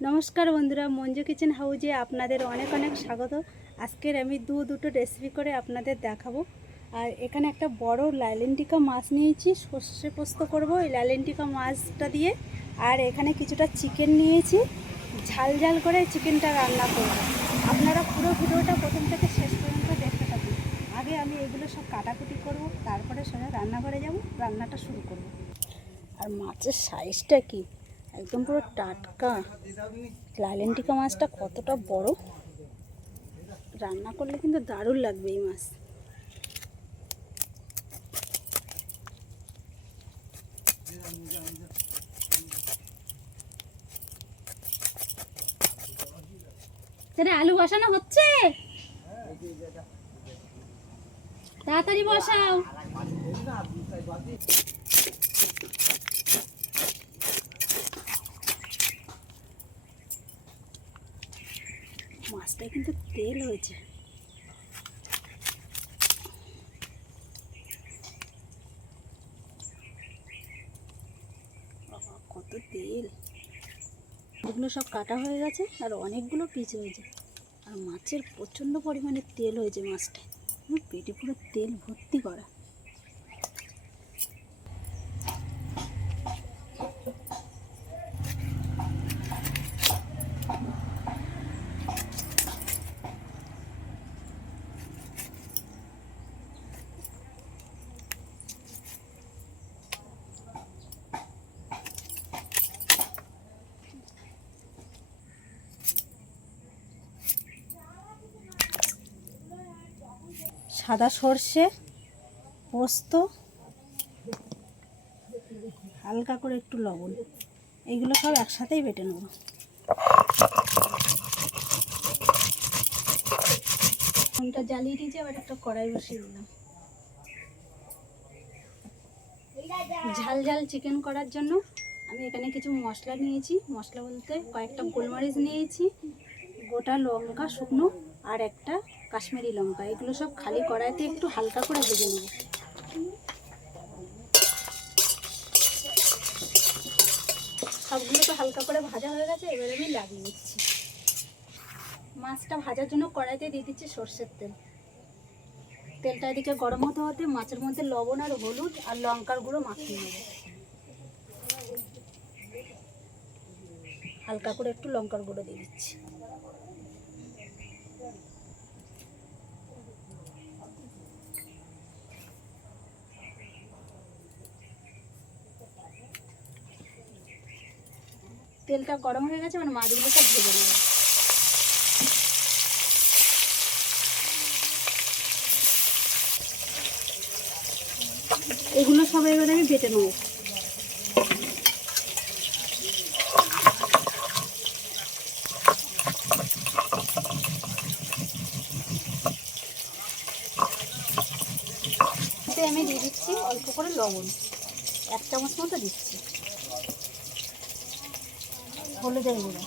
নমস্কার বন্ধুরা, মঞ্জু কিচেন হাউজে আপনাদের অনেক অনেক স্বাগত। আজকের আমি দু দুটো রেসিপি করে আপনাদের দেখাবো। আর এখানে একটা বড় লাইলেন্টিকা মাছ নিয়েছি, সর্ষে পোস্ত করব এই লাইলেন্টিকা মাছটা দিয়ে। আর এখানে কিছুটা চিকেন নিয়েছি, ঝাল ঝাল করে চিকেনটা রান্না করব। আপনারা পুরো ভিডিওটা প্রথম থেকে শেষ পর্যন্ত দেখতে থাকুন। আগে আমি এগুলো সব কাটাকুটি করব, তারপরে সোজা রান্নাঘরে যাব, রান্নাটা শুরু করব। আর মাছের সাইজটা কি? একদম পুরো টাটকা। লাইলেন্টিকা মাছটা কতটা বড়? রান্না করলে কিন্তু দারুণ লাগবে এই মাছ। আলু বসানো হচ্ছে? তাড়াতাড়ি বসাও মাছটা কিন্তু তেল হয়েছে। কত তেল। এগুলো সব কাটা হয়ে গেছে আর অনেকগুলো পিচ হয়েছে আর মাছের প্রচণ্ড পরিমাণে তেল হয়েছে মাছটা পেটে পুরো তেল ভর্তি করা। সাদা সর্ষে, পোস্ত, হালকা করে একটু লবণ। এগুলো সব একসাথেই বেটে নেব। ফোনটা জ্বালিয়ে দিয়েছি, আবার একটা কড়াই বসিয়ে দিলাম। ঝাল ঝাল চিকেন করার জন্য আমি এখানে কিছু মশলা নিয়েছি। মশলা বলতে কয়েকটা গোলমরিচ নিয়েছি, গোটা লঙ্কা, শুকনো আর একটা কাশ্মীরি লঙ্কা। এগুলো সব খালি কড়াইতে একটু হালকা করে ভেজে নেব। সবগুলো তো হালকা করে ভাজা হয়ে গেছে, এবার আমি লাগিয়ে দিচ্ছি মাছটা ভাজার জন্য কড়াইতে দিয়ে দিচ্ছি সর্ষের তেল। তেলটা এদিকে গরম হতে হতে মাছের মধ্যে লবণ আর হলুদ আর লঙ্কার গুঁড়ো মাখিয়ে নেব। হালকা করে একটু লঙ্কার গুঁড়ো দিয়ে দিচ্ছি। তেলটা গরম হয়ে গেছে মানে মাছগুলো সব ভেজে নেব। এগুলো সব এবার আমি বেটে নেব। আমি দিয়ে দিচ্ছি অল্প করে লবণ। এক চামচ মতো দিচ্ছি। হলুদের গুঁড়ো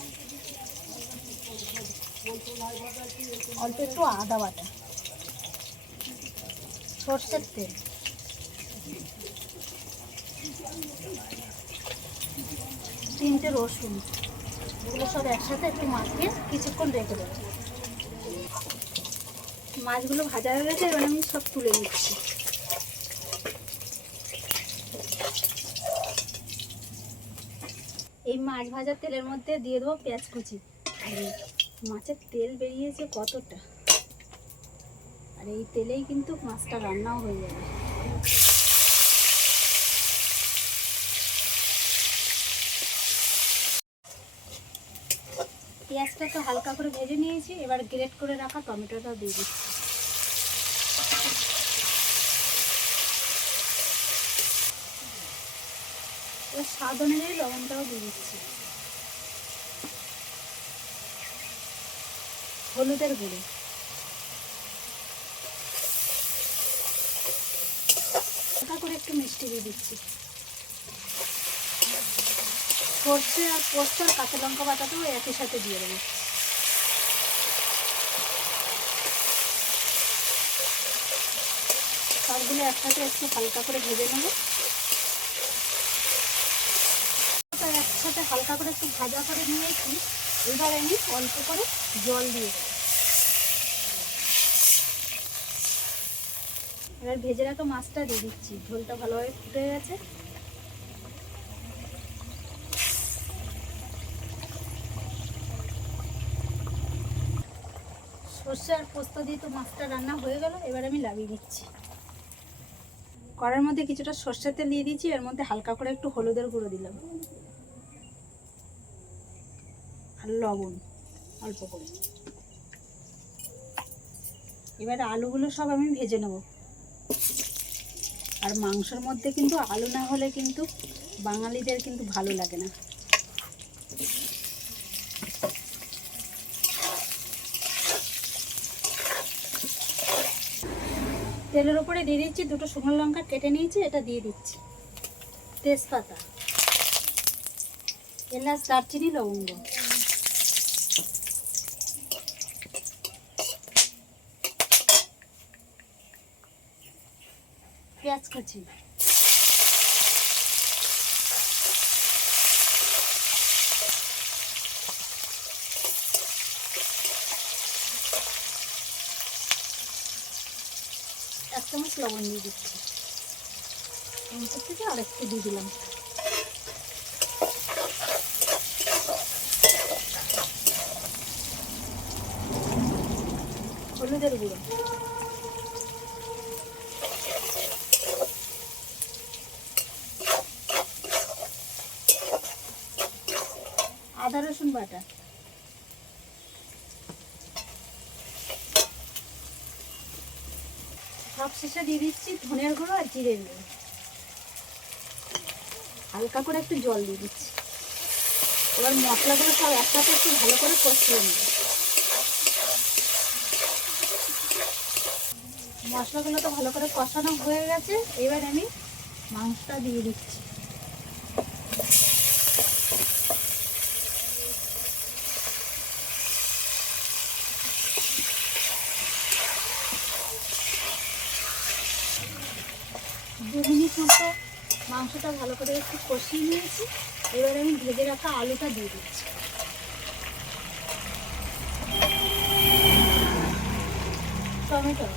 অল্প একটু আদা বাটা। সর্ষের তেল। তিনটে রসুন। এগুলো সব একসাথে একটু মাখিয়ে কিছুক্ষণ রেখে দেবো। মাছগুলো ভাজা হয়ে গেছে, এবার আমি সব তুলে নিচ্ছি। এই মাছ ভাজার তেলের মধ্যে দিয়ে দেবো পেঁয়াজ কুচি। মাছের তেল বেরিয়েছে কতটা? আর এই তেলেই কিন্তু মাছটা রান্নাও হয়ে যাবে। পেঁয়াজটা তো হালকা করে ভেজে নিয়েছি, এবার গ্রেট করে রাখা টমেটোটাও দিয়ে দিচ্ছি। স্বাদ অনুযায়ী লবণটাও দিয়ে দিচ্ছি। হলুদের গুঁড়ো। হালকা করে একটু মিষ্টি দিয়ে দিচ্ছি। সর্ষে আর পোস্ত আর কাঁচা লঙ্কা বাটাটাও একই সাথে দিয়ে দেবো। সবগুলো একসাথে একটু হালকা করে ভেজে নেব একসাথে হালকা করে একটু ভাজা করে নিয়েছি। এবার আমি অল্প করে জল দিয়ে এবার ভেজে রাখা মাছটা দিয়ে দিচ্ছি। ঝোলটা ভালোভাবে ফুটে গেছে। সর্ষে আর পোস্ত দিয়ে তো মাছটা রান্না হয়ে গেল। এবার আমি লাভিয়ে দিচ্ছি। কড়ার মধ্যে কিছুটা সর্ষের তেল দিয়ে দিচ্ছি এর মধ্যে হালকা করে একটু হলুদের গুঁড়ো দিলাম। আর লবণ, অল্প করে। এবার আলুগুলো সব আমি ভেজে নেব। আর মাংসের মধ্যে কিন্তু আলু না হলে কিন্তু বাঙালিদের কিন্তু ভালো লাগে না। তেলের উপরে দিয়ে দিচ্ছি দুটো শুকনো লঙ্কা কেটে নিয়েছি, এটা দিয়ে দিচ্ছি। তেজপাতা, এলাচ, দারচিনি, লবঙ্গ। পেঁয়াজ কুচি এক চামচ লবণ দিয়ে দিচ্ছি। লঙ্কার থেকে আর একটু দিয়ে দিলাম। হলুদের গুঁড়ো আদা রসুন বাটা। সব শেষে দিয়ে দিচ্ছি ধনের গুঁড়ো আর জিরের গুঁড়ো। হালকা করে একটু জল দিয়ে দিচ্ছি। এবার মশলাগুলো সব একসাথে একটু ভালো করে কষিয়ে নেব। মশলাগুলো তো ভালো করে কষানো হয়ে গেছে। এবার আমি মাংসটা দিয়ে দিচ্ছি। দু মিনিট মতো মাংসটা ভালো করে একটু কষিয়ে নিয়েছি। এবার আমি ভেজে রাখা আলুটা দিয়ে দিচ্ছি। টমেটো।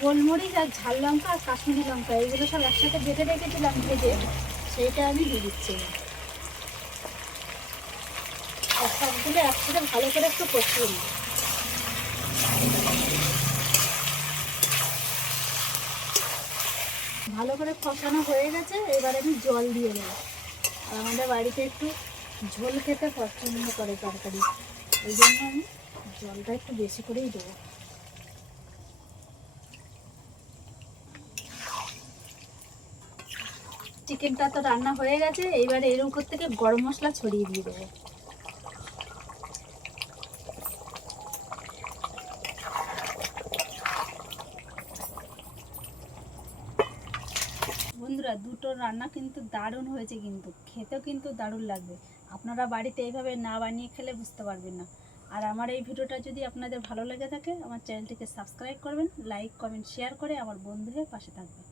গোলমরিচ আর ঝাল লঙ্কা আর কাশ্মীরি লঙ্কা, এগুলো সব একসাথে বেটে রেখেছিলাম ভেজে, সেইটা আমি দিয়ে দিচ্ছি। আর সবগুলো একসাথে ভালো করে একটু কষিয়ে নিই। ভালো করে কষানো হয়ে গেছে, এবার আমি জল দিয়ে দেবো। আর আমাদের বাড়িতে একটু ঝোল খেতে পছন্দ করে তরকারি, এই জন্য আমি জলটা একটু বেশি করেই দেবো। চিকেনটা তো রান্না হয়ে গেছে এইবারে এর উপর থেকে গরম মশলা ছড়িয়ে দিয়ে দেবো। বন্ধুরা, দুটো রান্না কিন্তু দারুণ হয়েছে কিন্তু। খেতেও কিন্তু দারুণ লাগবে। আপনারা বাড়িতে এইভাবে না বানিয়ে খেলে বুঝতে পারবেন না। আর আমার এই ভিডিওটা যদি আপনাদের ভালো লেগে থাকে, আমার চ্যানেলটিকে সাবস্ক্রাইব করবেন, লাইক, কমেন্ট, শেয়ার করে আমার বন্ধুদের পাশে থাকবেন।